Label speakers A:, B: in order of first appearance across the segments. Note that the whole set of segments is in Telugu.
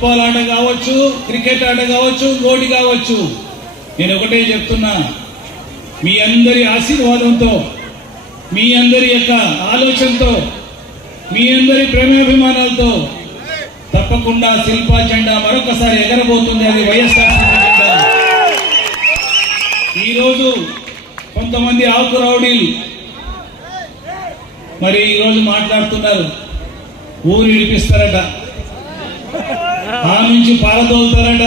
A: ఫుట్బాల్ ఆట కావచ్చు క్రికెట్ ఆట కావచ్చు గోటి కావచ్చు. నేను ఒకటే చెప్తున్నా. మీ అందరి ఆశీర్వాదంతో మీ అందరి యొక్క ఆలోచనతో మీ అందరి ప్రేమాభిమానాలతో తప్పకుండా శిల్పా జెండా మరొకసారి ఎగరబోతుంది. అది వైఎస్ఆర్ జెండా. ఈరోజు కొంతమంది ఆకు రౌడీలు మరి ఈరోజు మాట్లాడుతున్నారు. ఊరు విడిపిస్తారట. ఆ నుంచి పారదోలుతారట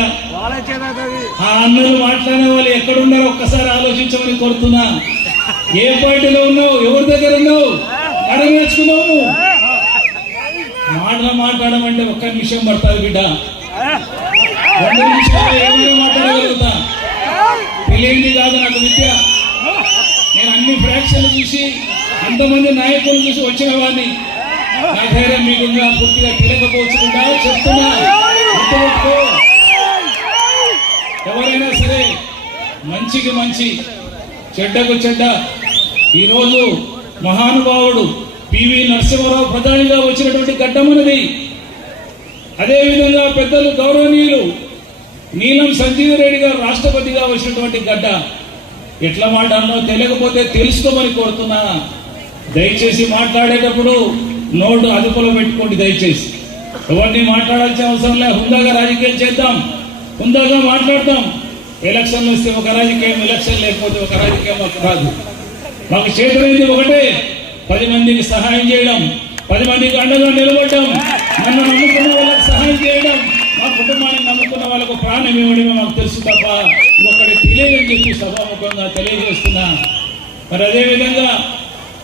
A: ఆ అన్నలు మాట్లాడే వాళ్ళు ఎక్కడున్నారో ఒక్కసారి ఆలోచించమని కోరుతున్నా. ఏ పార్టీలో ఉన్నావు? ఎవరి దగ్గర ఉన్నావు? ఎక్కడ నేర్చుకున్నావు? మాటలు మాట్లాడమంటే ఒక్క నిమిషం పడుతుంది బిడ్డ. రెండు నిమిషాలు ఏమైనా మాట్లాడగలుగుతా? తెలియంది కాదు నాకు విద్య. నేను అన్ని ఫ్రాక్షన్లు చూసి అంతమంది నాయకులు చూసి వచ్చిన వాడిని. నా ధైర్యం మీకు పూర్తిగా తెలియకపోవచ్చుకుంటా చెప్తున్నా. ఎవరైనా సరే మంచికి మంచి చెడ్డకు చెడ్డ ఈరోజు మహానుభావుడు పివి నరసింహారావు ప్రధానిగా వచ్చినటువంటి ఘట్టమన్నది అదేవిధంగా పెద్దలు గౌరవనీయులు నీలం సంజీవ్ రెడ్డి గారు రాష్ట్రపతిగా వచ్చినటువంటి గడ్డ. ఎట్లా మాట్లాడినో తెలియకపోతే తెలుసుకోమని కోరుతున్నా. దయచేసి మాట్లాడేటప్పుడు నోటు అదుపులో పెట్టుకోండి దయచేసి. ఎవరిని మాట్లాడాల్సిన అవసరం లేదు హుందాగా రాజకీయం చేద్దాం. హుందాగా మాట్లాడదాం ఎలక్షన్లు వస్తే ఒక రాజకీయం ఎలక్షన్ లేకపోతే ఒక రాజకీయం మాకు రాదు. మాకు చేతులైంది ఒకటే. పది మందికి సహాయం చేయడం పది మందికి అండగా నిలబడడం నన్ను నమ్ముకున్న వాళ్ళకి సహాయం చేయడం మా కుటుంబాన్ని నమ్ముకున్న వాళ్ళకు ప్రాణం ఇవ్వడమే మాకు తెలుసు తప్ప ఒకటి తెలియదని చెప్పి సభాముఖంగా తెలియజేస్తున్నా. మరి అదేవిధంగా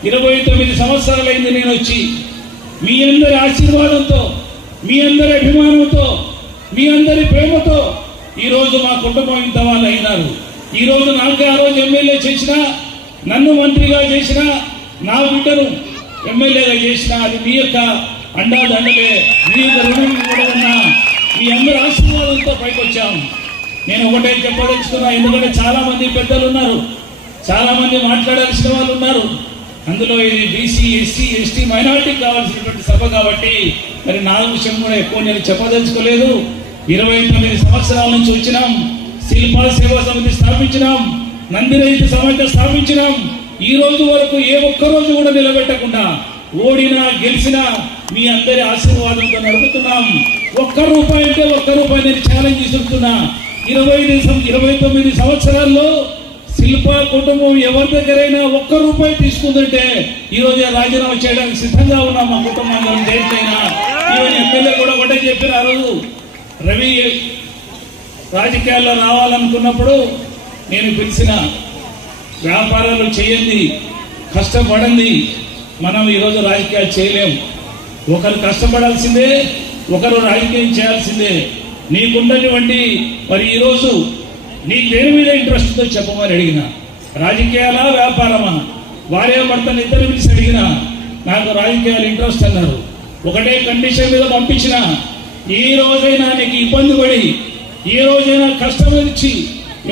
A: ఇరవై తొమ్మిది సంవత్సరాలైంది నేను వచ్చి మీ అందరి ఆశీర్వాదంతో మీ అందరి అభిమానంతో మీ అందరి ప్రేమతో ఈ రోజు మా కుటుంబం ఇంత వాళ్ళు అయినారు. ఈరోజు రోజు నాకే ఆ రోజు ఎమ్మెల్యే చేసిన నన్ను మంత్రిగా చేసిన నా బిడ్డను ఎమ్మెల్యేగా చేసిన అది మీ యొక్క అండాదండలే. మీ యొక్క రుణం కూడా మీ అందరి ఆశీర్వాదంతో వచ్చాము నేను ఒకటే చెప్పదలుచుకున్నా ఎందుకంటే చాలా మంది పెద్దలు ఉన్నారు. చాలా మంది మాట్లాడాల్సిన వాళ్ళు ఉన్నారు. అందులో ఇది బీసీ ఎస్సీ ఎస్టీ మైనారిటీ కావాల్సినటువంటి సభ కాబట్టి మరి నా విషయం కూడా ఎక్కువ నేను చెప్పదలుచుకోలేదు. ఇరవై తొమ్మిది సంవత్సరాల నుంచి వచ్చినాం. శిల్పాల సేవా సమితి స్థాపించినాం. నంది రైతు స్థాపించినాం. ఈ రోజు వరకు ఏ ఒక్క రోజు కూడా నిలబెట్టకుండా ఓడినా గెలిచినా మీ అందరి ఆశీర్వాదంతో నడుపుతున్నాం. ఒక్క రూపాయి అంటే ఒక్క రూపాయి నేను ఛాలెంజ్ ఇస్తున్నా ఇరవై ఇరవై తొమ్మిది సంవత్సరాల్లో శిల్ప కుటుంబం ఎవరి దగ్గరైనా ఒక్క రూపాయి తీసుకుందంటే ఈరోజు రాజీనామా చేయడానికి సిద్ధంగా ఉన్నాం మా కుటుంబం దేనికైనా. ఈవెన్ ఎమ్మెల్యే కూడా ఒకటే చెప్పిన ఆ రోజు రవి రాజకీయాల్లో రావాలనుకున్నప్పుడు నేను పిలిచిన వ్యాపారాలు చేయండి కష్టపడండి మనం ఈరోజు రాజకీయాలు చేయలేం. ఒకరు కష్టపడాల్సిందే ఒకరు రాజకీయం చేయాల్సిందే. నీకున్నటువంటి మరి ఈరోజు నీకు దేని మీద ఇంట్రెస్ట్ ఉందో చెప్పమని అడిగిన. రాజకీయాలా వ్యాపారమా? వారే భర్తను ఇద్దరు పిలిచి అడిగిన నాకు రాజకీయాలు ఇంట్రెస్ట్ అన్నారు. ఒకటే కండిషన్ మీద పంపించిన ఈ రోజైనా నీకు ఇబ్బంది పడి ఈ రోజైనా కష్టం ఇచ్చి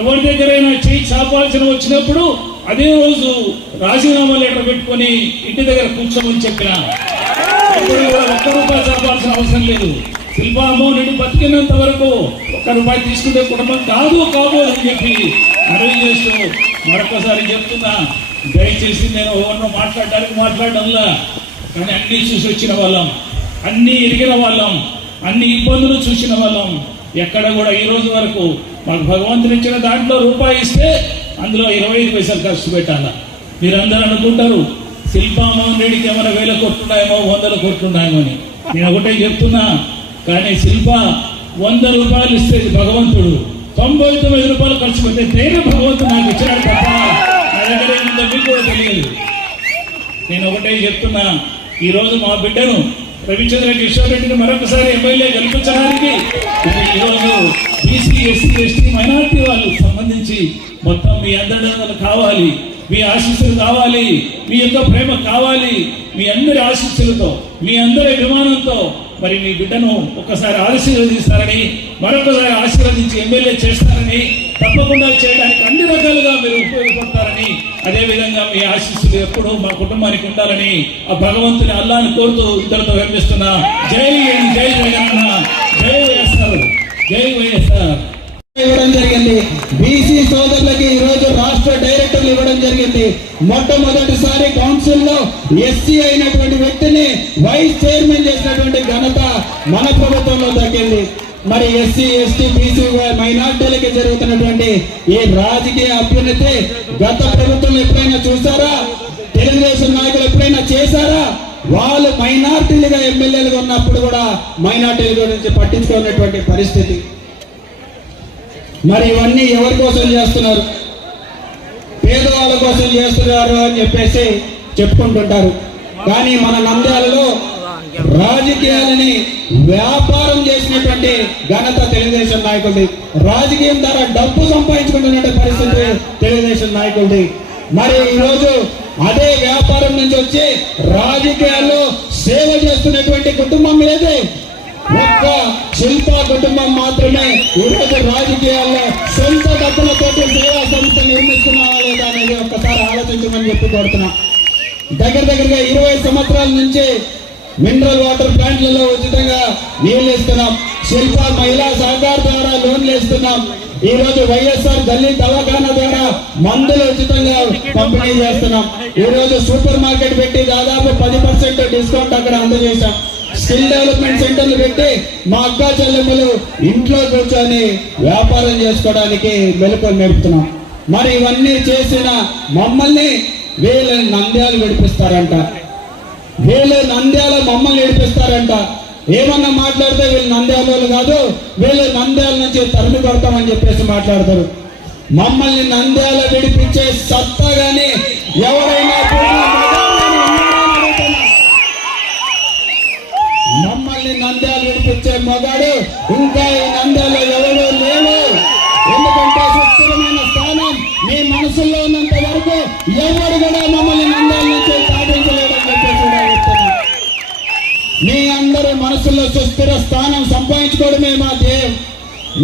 A: ఎవరి దగ్గరైనా చేయి చాపాల్సిన వచ్చినప్పుడు అదే రోజు రాజీనామా లెటర్ పెట్టుకొని ఇంటి దగ్గర కూర్చోమని చెప్పిన. ఎప్పుడు ఒక్క రూపాయి చాపాల్సిన అవసరం లేదు. శిల్పామో నేను బతికినంత వరకు ఒక్క రూపాయి తీసుకుంటే కుటుంబం కాదు కాదు అని చెప్పి మనవి చేస్తూ మరొకసారి చెప్తున్నా. దయచేసి నేను ఎవరినో మాట్లాడడానికి మాట్లాడడంలా. కానీ అన్ని చూసి వచ్చిన వాళ్ళం. అన్నీ ఎరిగిన వాళ్ళం. అన్ని ఇబ్బందులు చూసిన వాళ్ళం. ఎక్కడ కూడా ఈ రోజు వరకు మాకు భగవంతుని ఇచ్చిన దాంట్లో రూపాయి ఇస్తే అందులో ఇరవై ఐదు పైసలు ఖర్చు పెట్టాలా? మీరందరూ అనుకుంటారు శిల్పామోహన్ రెడ్డికి ఏమైనా వేల కోట్లున్నాయేమో వందల కోట్లున్నాయేమో అని. నేను ఒకటే చెప్తున్నా కానీ శిల్ప వంద రూపాయలు ఇస్తే భగవంతుడు. తొంభై తొమ్మిది రూపాయలు ఖర్చు పెడితే దేని భగవంతుడు నాకు ఇచ్చినాడు తప్ప? నా దగ్గర ఏముందో మీకు కూడా తెలియదు. నేను ఒకటే చెప్తున్నా. ఈ రోజు మా బిడ్డను రవిచంద్ర కిషోర్ రెడ్డిని మరొకసారి ఎమ్మెల్యే గెలిపించడానికి ఈరోజు ఈ రోజు బీసీ ఎస్సీ ఎస్టీ మైనార్టీ వాళ్ళకి సంబంధించి మొత్తం మీ అందరి కావాలి. మీ ఆశీస్సులు కావాలి. మీ యొక్క ప్రేమ కావాలి. మీ అందరి ఆశీస్సులతో మీ అందరి అభిమానంతో మరి మీ బిడ్డను ఒక్కసారి ఆశీర్వదిస్తారని మరొకసారి ఆశీర్వదించి ఎమ్మెల్యే చేస్తారని తప్పకుండా చేయడానికి అన్ని రకాలుగా మీరు ఉపయోగపడతారని అదే విధంగా మీ ఆశీస్సులు ఎప్పుడూ మా కుటుంబానికి ఉండాలని ఆ భగవంతుని అల్లాని కోరుతూ ఇద్దరితో వినిపిస్తున్నా జై జై జగన్న జై వైఎస్ఆర్ జై వైఎస్ఆర్.
B: ఇవ్వడం జరిగింది రాష్ట్ర ఇవ్వడం జరిగింది. మొట్టమొదటిసారి కౌన్సిల్లో ఎస్సీ అయినటువంటి వ్యక్తిని వైస్ చైర్మన్ చేసినటువంటి ఘనత మన ప్రభుత్వంలో దక్కింది. మరి ఎస్సీ ఎస్టీ బీసీ మైనార్టీలకి జరుగుతున్నటువంటి ఈ రాజకీయ అభ్యున్నతి గత ప్రభుత్వం ఎప్పుడైనా చూసారా తెలుగుదేశం నాయకులు ఎప్పుడైనా చేశారా? వాళ్ళు మైనార్టీలుగా ఎమ్మెల్యేలుగా ఉన్నప్పుడు కూడా మైనార్టీల గురించి పట్టించుకున్నటువంటి పరిస్థితి. మరి ఇవన్నీ ఎవరి కోసం చేస్తున్నారు? పేదవాళ్ళ కోసం చేస్తున్నారు అని చెప్పేసి చెప్పుకుంటుంటారు. కానీ మన నంద్యాలలో రాజకీయాలని వ్యాపారం చేసినటువంటి ఘనత తెలుగుదేశం నాయకుడి రాజకీయం ద్వారా డబ్బు సంపాదించుకుంటున్న పరిస్థితి తెలుగుదేశం నాయకుడి మరి ఈరోజు అదే వ్యాపారం నుంచి వచ్చి రాజకీయాల్లో సేవ చేస్తున్నటువంటి కుటుంబం ఏది? ఒక్క శిల్ప కుటుంబం మాత్రమే ఈరోజు రాజకీయాల్లో సొంత డబ్బులతోటి సేవా సంస్థ నిర్మిస్తున్నావా లేదా అనేది ఒక్కసారి ఆలోచించమని చెప్పి కోరుతున్నా. దగ్గర దగ్గరగా ఇరవై సంవత్సరాల నుంచి మినరల్ వాటర్ ప్లాంట్లలో ఉచితంగా నీళ్ళు ఇస్తున్నాం. శిల్ప మహిళా సహకార ద్వారా లోన్లు ఇస్తున్నాం. ఈ రోజు వైఎస్ఆర్ గల్లీ దవాఖానా ద్వారా మందులు ఉచితంగా పంపిణీ చేస్తున్నాం. ఈ రోజు సూపర్ మార్కెట్ పెట్టి దాదాపు పది పర్సెంట్ డిస్కౌంట్ అక్కడ అందజేశాం. స్కిల్ డెవలప్మెంట్ సెంటర్లు పెట్టి మా అక్క చెల్లెమ్మలు ఇంట్లో కూర్చొని వ్యాపారం చేసుకోవడానికి మెలకువలు నేర్పుతున్నాం మరి ఇవన్నీ చేసిన మమ్మల్ని వీళ్ళని నంద్యాలు విడిపిస్తారంట. వీళ్ళు నంద్యాల మమ్మల్ని విడిపిస్తారంట. ఏమన్నా మాట్లాడితే వీళ్ళు నంద్యాల కాదు వీళ్ళు నంద్యాల నుంచి తరిమి కొడతామని చెప్పేసి మాట్లాడతారు. మమ్మల్ని నంద్యాల విడిపించే సత్తా కానీ ఎవరైనా ఇంకా ఈ నంద్యాల ఎవరు లేవు ఎందుకంటే సుస్థిరమైన స్థానం మీ మనసులో ఉన్నంత వరకు ఎవరు కూడా మమ్మల్ని నంద్యాల నుంచి సాధించలేడని చెప్పేసి మీ అందరి మనసుల్లో సుస్థిర స్థానం సంపాదించుకోవడమే మా ధ్యేయం.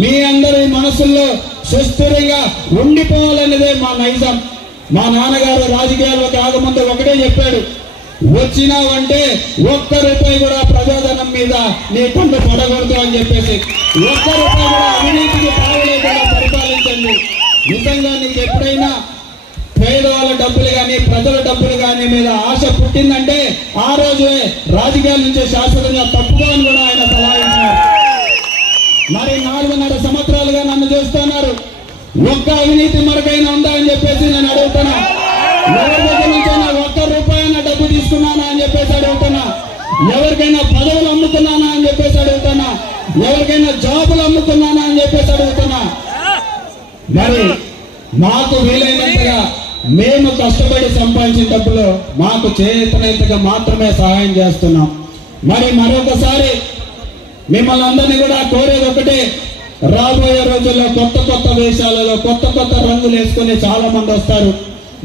B: మీ అందరి మనసుల్లో సుస్థిరంగా ఉండిపోవాలనేదే మా నైజం. మా నాన్నగారు రాజకీయాల్లోకి ఆగముందు ఒకటే చెప్పాడు వచ్చినావంటే ఒక్క రూపాయి కూడా ప్రజాధనం మీద నీ పండు పడకూడదు అని చెప్పేసి ఒక్క రూపాయి కూడా అవినీతికి తాగలేకుండా పరిపాలించండి. నిజంగా నీకు ఎప్పుడైనా పేదవాళ్ళ డబ్బులు కానీ ప్రజల డబ్బులు కానీ మీద ఆశ పుట్టిందంటే ఆ రోజే రాజకీయాల నుంచి శాశ్వతంగా తప్పుగా అని కూడా ఆయన సలహా ఇచ్చినారు మరి నాలుగున్నర సంవత్సరాలుగా నన్ను చూస్తున్నారు. ఒక్క అవినీతి మరకైనా ఉందా అని చెప్పేసి నేను అడుగుతున్నా. ఎవరి దగ్గర నుంచైనా ఒక్క రూపాయన డబ్బు తీసుకున్నానా అని చెప్పేసి అడుగుతున్నా. ఎవరికైనా పదవులు అమ్ముతున్నానా అని చెప్పేసి అడుగుతున్నా. ఎవరికైనా జాబులు అమ్ముతున్నానా అని చెప్పేసి అడుగుతున్నా. మరి మాకు వీలైనంతగా మేము కష్టపడి సంపాదించిన డబ్బులు మాకు చేతనైతగా మాత్రమే సహాయం చేస్తున్నాం. మరి మరొకసారి మిమ్మల్ని అందరినీ కూడా కోరేది ఒకటే రాబోయే రోజుల్లో కొత్త కొత్త వేషాలలో కొత్త కొత్త రంగులు వేసుకొని చాలా మంది వస్తారు.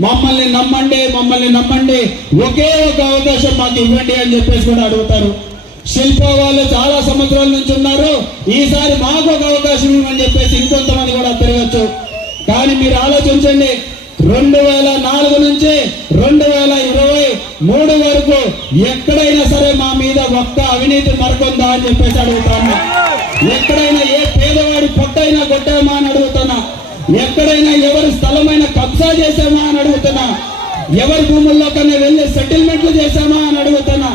B: మమ్మల్ని నమ్మండి మమ్మల్ని నమ్మండి. ఒకే ఒక అవకాశం మాకు ఇవ్వండి అని చెప్పేసి కూడా అడుగుతారు. శిల్ప వాళ్ళు చాలా సంవత్సరాల నుంచి ఉన్నారు. ఈసారి మాకు ఒక అవకాశం ఇవ్వని చెప్పేసి ఇంకొంతమంది కూడా తిరగచ్చు. కానీ మీరు ఆలోచించండి రెండు వేల నాలుగు నుంచి రెండు వేల ఇరవై మూడు వరకు ఎక్కడైనా సరే మా మీద ఒక్క అవినీతి మరకొందా అని చెప్పేసి అడుగుతాను. ఎక్కడైనా ఏ పేదవాడి పొట్టైనా కొట్టామా అని అడుగుతున్నా ఎక్కడైనా ఎవరు స్థలమైన కబ్జా చేశామా అని అడుగుతున్నా? ఎవరి భూముల్లో కన్నా వెళ్ళి సెటిల్మెంట్లు చేశామా అని అడుగుతున్నా?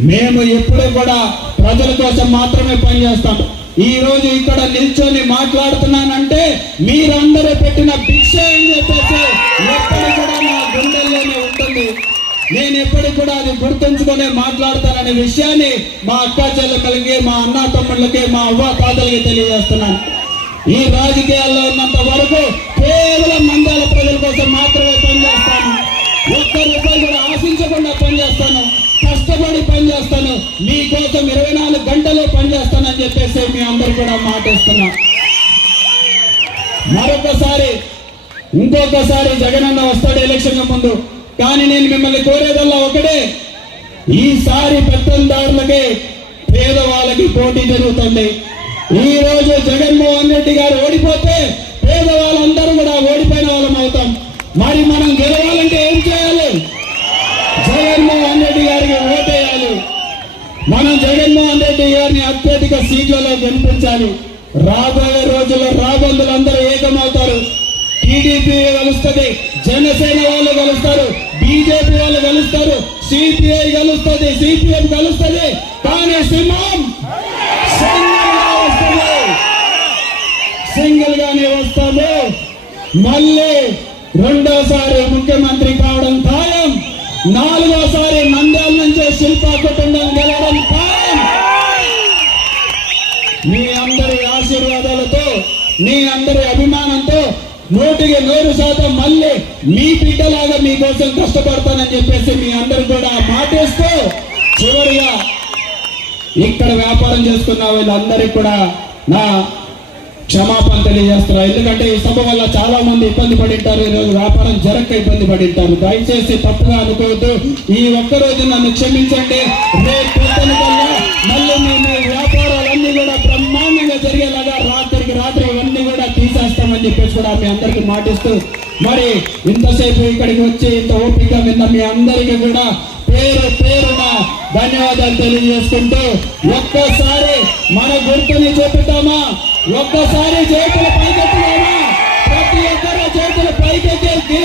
B: మేము ఎప్పుడు కూడా ప్రజల కోసం మాత్రమే పనిచేస్తాం. ఈ రోజు ఇక్కడ నిల్చొని మాట్లాడుతున్నానంటే మీరందరూ పెట్టిన భిక్ష అని చెప్పేసి ఎప్పుడు కూడా నా గుండెల్లోనే ఉంటుంది. నేను ఎప్పటికి కూడా అది గుర్తుంచుకొని మాట్లాడతాననే విషయాన్ని మా అక్క చెల్లెలకి మా అన్న తమ్ముళ్ళకి మా అవ్వ తాతలకి తెలియజేస్తున్నాను. ఈ రాజకీయాల్లో ఉన్నంత వరకు కేవలం మందాల ప్రజల కోసం మాత్రమే పనిచేస్తాను. ఒక్క రూపాయి కూడా ఆశించకుండా పనిచేస్తాను. కష్టపడి పనిచేస్తాను. మీకోసం ఇరవై నాలుగు గంటలు పనిచేస్తానని చెప్పేసి మీ అందరు కూడా మాటిస్తున్నా. మరొకసారి ఇంకొకసారి జగనన్న వస్తాడు ఎలక్షన్ ముందు. కానీ నేను మిమ్మల్ని కోరేదల్లా ఒకటే. ఈసారి పెత్తందారులకి పేదవాళ్ళకి పోటీ జరుగుతుంది. ఈ రోజు జగన్మోహన్ రెడ్డి గారు ఓడిపోతే పేదవాళ్ళందరూ కూడా ఓడిపోయిన వాళ్ళం అవుతాం. మరి మనం గెలవాలంటే ఏం చేయాలి? జగన్మోహన్ రెడ్డి గారికి ఓటేయాలి. మనం జగన్మోహన్ రెడ్డి గారిని అత్యధిక సీట్లలో గెలిపించాలి. రాబోయే రోజుల్లో రాబందులందరూ ఏకమవుతారు. టీడీపీ కలుస్తుంది జనసేన వాళ్ళు కలుస్తారు బీజేపీ వాళ్ళు కలుస్తారు సిపిఐ కలుస్తుంది సిపిఎం కలుస్తుంది కానీ సింహం సింగిల్ గానే వస్తాము. మళ్ళీ రెండోసారి ముఖ్యమంత్రి కావడం ఖాయం. నాలుగోసారి నంద్యాల నుంచే శిల్పా కుటుంబం గెలవడం ఖాయం. మీ అందరి ఆశీర్వాదాలతో మీ అందరి అభిమానంతో నూటికి నూరు శాతం మళ్ళీ మీ బిడ్డలాగా మీకోసం కష్టపడతానని చెప్పేసి మీ అందరు కూడా మాటేస్తూ చివరిగా ఇక్కడ వ్యాపారం చేసుకున్న వీళ్ళందరికీ కూడా నా క్షమాపణ తెలియజేస్తున్నా. ఎందుకంటే ఈ సభ వల్ల చాలా మంది ఇబ్బంది పడింటారు. ఈరోజు వ్యాపారం జరక్క ఇబ్బంది పడింటారు. దయచేసి తప్పుగా అనుకోవద్దు. ఈ ఒక్క రోజు నన్ను క్షమించండి. రేపు మళ్ళీ మీ వ్యాపారాలన్నీ కూడా బ్రహ్మాండంగా జరిగేలాగా రాత్రికి రాత్రి ఇవన్నీ కూడా తీసేస్తామని చెప్పేసి కూడా మీ అందరికి మాటిస్తూ మరి ఇంతసేపు ఇక్కడికి వచ్చి ఇంత ఓపిక విన్న మీ అందరికీ కూడా పేరు పేరున ధన్యవాదాలు తెలియజేసుకుంటూ ఒక్కసారి మన గుర్తుని చెబుతామా ఒక్కసారి చేతులు పైకెత్తుదామా ప్రతి ఒక్కరు చేతులు పైకెత్తి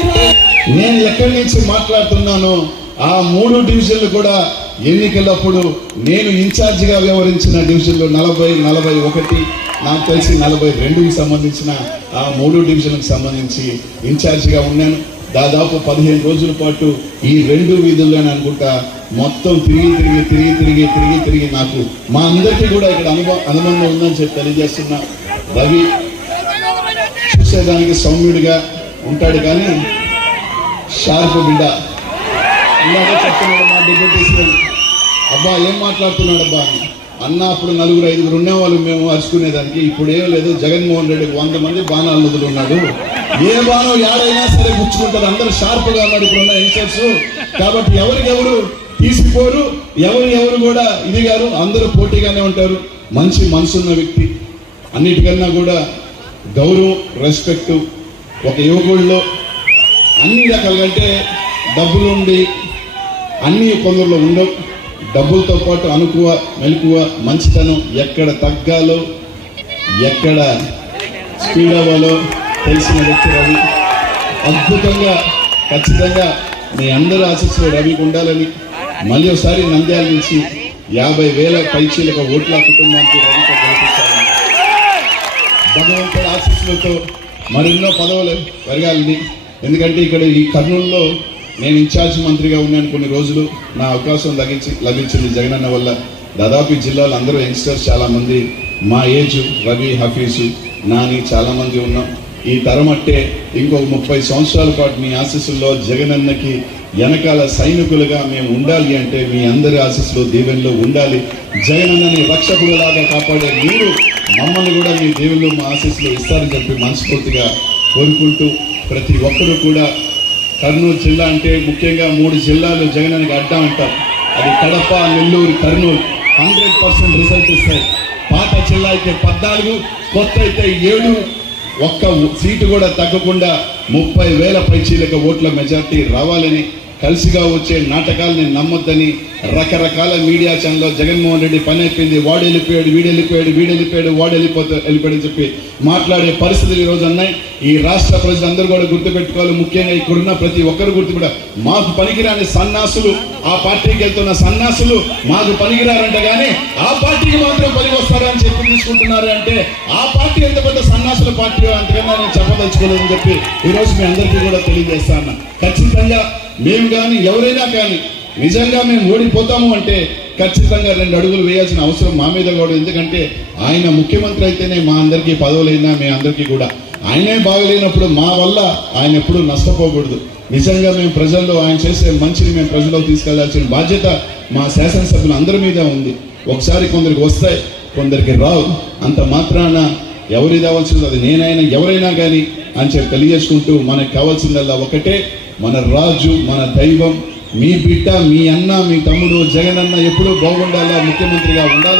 C: నేను ఎక్కడి నుంచి మాట్లాడుతున్నానో ఆ మూడు డివిజన్లు కూడా ఎన్నికలప్పుడు నేను ఇన్ఛార్జిగా వ్యవహరించిన డివిజన్లు నలభై నలభై ఒకటి నాకు తెలిసి నలభై రెండుకి సంబంధించిన ఆ మూడు డివిజన్లకు సంబంధించి ఇన్ఛార్జిగా ఉన్నాను. దాదాపు పదిహేను రోజుల పాటు ఈ రెండు వీధుల్లోనే అనుకుంటా మొత్తం తిరిగి తిరిగి తిరిగి తిరిగి తిరిగి తిరిగి నాకు మా అందరికీ కూడా ఇక్కడ అనుభవం అనుబంధం ఉందని చెప్పి తెలియజేస్తున్నా రవి. చూసేదానికి సౌమ్యుడిగా ఉంటాడు కానీ షార్ప్ బిడ్డ. ఇలాగే చెప్తున్నాడు మా డిప్యూటీ సీఎం. అబ్బా ఏం మాట్లాడుతున్నాడు అబ్బా? అని. అన్న అప్పుడు నలుగురు ఐదుగురు ఉండేవాళ్ళు మేము అరుచుకునేదానికి. ఇప్పుడు ఏం లేదు జగన్మోహన్ రెడ్డి వంద మంది బాణాలు వదులున్నాడు ఏ బాణం యాడైనా సరే గుచ్చుకుంటారు అందరూ షార్ప్గా ఉన్నారు ఇప్పుడున్న యంగ్స్టర్స్. కాబట్టి ఎవరికెవరు తీసిపోరు. ఎవరు ఎవరు కూడా ఇది గారు అందరూ పోటీగానే ఉంటారు. మంచి మనసున్న వ్యక్తి. అన్నిటికన్నా కూడా గౌరవం రెస్పెక్ట్ ఒక యువకుడిలో అన్ని రకాలంటే డబ్బులు ఉండి అన్ని కొందరిలో ఉండవు. డబ్బులతో పాటు అనుకువ మెలకువ మంచితనం ఎక్కడ తగ్గాలో ఎక్కడ స్పీడ్ అవ్వాలో తెలిసిన వ్యక్తి రవి. అద్భుతంగా ఖచ్చితంగా మీ అందరి ఆశీస్సులు రవికి ఉండాలని మళ్ళీ ఒకసారి నంద్యాల నుంచి యాభై వేల పైచీలకు ఓట్ల కుటుంబానికి రవితో గెలిపిస్తారని భగవంతుడి ఆశీస్సులతో మరెన్నో పదవులు పెరగాలని ఎందుకంటే ఇక్కడ ఈ కర్నూలులో నేను ఇన్ఛార్జ్ మంత్రిగా ఉన్నాను కొన్ని రోజులు. నా అవకాశం లభించి లభించింది జగనన్న వల్ల. దాదాపు జిల్లాలో అందరూ యంగ్స్టర్స్ చాలామంది. మా ఏజ్ రవి హఫీజు నాని చాలామంది ఉన్నాం. ఈ తరం అంటే ఇంకొక ముప్పై సంవత్సరాల పాటు మీ ఆశీస్సుల్లో జగనన్నకి వెనకాల సైనికులుగా మేము ఉండాలి అంటే మీ అందరి ఆశీస్సులు దీవెనలో ఉండాలి. జగనన్నని రక్షకులలాగా కాపాడే మీరు మమ్మల్ని కూడా మీ దేవుళ్ళు మా ఆశీస్సులు ఇస్తారని చెప్పి మనస్ఫూర్తిగా కోరుకుంటూ ప్రతి ఒక్కరూ కూడా కర్నూలు జిల్లా అంటే ముఖ్యంగా మూడు జిల్లాలు జగనానికి అడ్డం అంటారు. అది Kadapa Nellore Kurnool. Hundred percent result ఇస్తాయి. పాత జిల్లా అయితే పద్నాలుగు కొత్త అయితే ఏడు ఒక్క సీటు కూడా తగ్గకుండా ముప్పై వేల పైచీలక ఓట్ల మెజార్టీ రావాలని కలిసిగా వచ్చే నాటకాలని నమ్మొద్దని రకరకాల మీడియా ఛానల్లో జగన్మోహన్ రెడ్డి పని అయిపోయింది వాడు వెళ్ళిపోయాడు వీడు వెళ్ళిపోయాడు వీడు వెళ్ళిపోయాడు వాడు వెళ్ళిపోతే వెళ్ళిపోయాడు చెప్పి మాట్లాడే పరిస్థితులు ఈ రోజు ఉన్నాయి. ఈ రాష్ట్ర ప్రజలందరూ కూడా గుర్తుపెట్టుకోవాలి. ముఖ్యంగా ఇక్కడున్న ప్రతి ఒక్కరు గుర్తుపెట్ట మాకు పనికిరాని సన్నాసులు ఆ పార్టీకి వెళ్తున్న సన్నాసులు మాకు పనికిరారంట కానీ ఆ పార్టీకి మాత్రం పని వస్తారని చెప్పి తీసుకుంటున్నారు అంటే ఆ పార్టీ ఎంత పెద్ద సన్నాసుల పార్టీ అంతకన్నా నేను చెప్పదలుచుకోలేదని చెప్పి ఈ రోజు మీ అందరికీ కూడా తెలియజేస్తాను ఖచ్చితంగా మేము కానీ ఎవరైనా కానీ నిజంగా మేము ఓడిపోతాము అంటే ఖచ్చితంగా రెండు అడుగులు వేయాల్సిన అవసరం మా మీద కూడా. ఎందుకంటే ఆయన ముఖ్యమంత్రి అయితేనే మా అందరికీ పదవులైనా మీ అందరికీ కూడా. ఆయనే బాగలేనప్పుడు మా వల్ల ఆయన ఎప్పుడూ నష్టపోకూడదు. నిజంగా మేము ప్రజల్లో ఆయన చేసే మంచిని మేము ప్రజలకు తీసుకెళ్ళాల్సిన బాధ్యత మా శాసనసభ్యులు అందరి మీద ఉంది. ఒకసారి కొందరికి వస్తాయి కొందరికి రావు. అంత మాత్రాన ఎవరిది అవ్వాల్సింది అది నేనైనా ఎవరైనా కానీ అని చెప్పి తెలియజేసుకుంటూ మనకు కావాల్సిందల్లా ఒకటే. మన రాజు మన దైవం మీ బిడ్డ మీ అన్న మీ తమ్ముడు జగనన్న ఎప్పుడూ బాగుండాలా ముఖ్యమంత్రిగా ఉండాలా?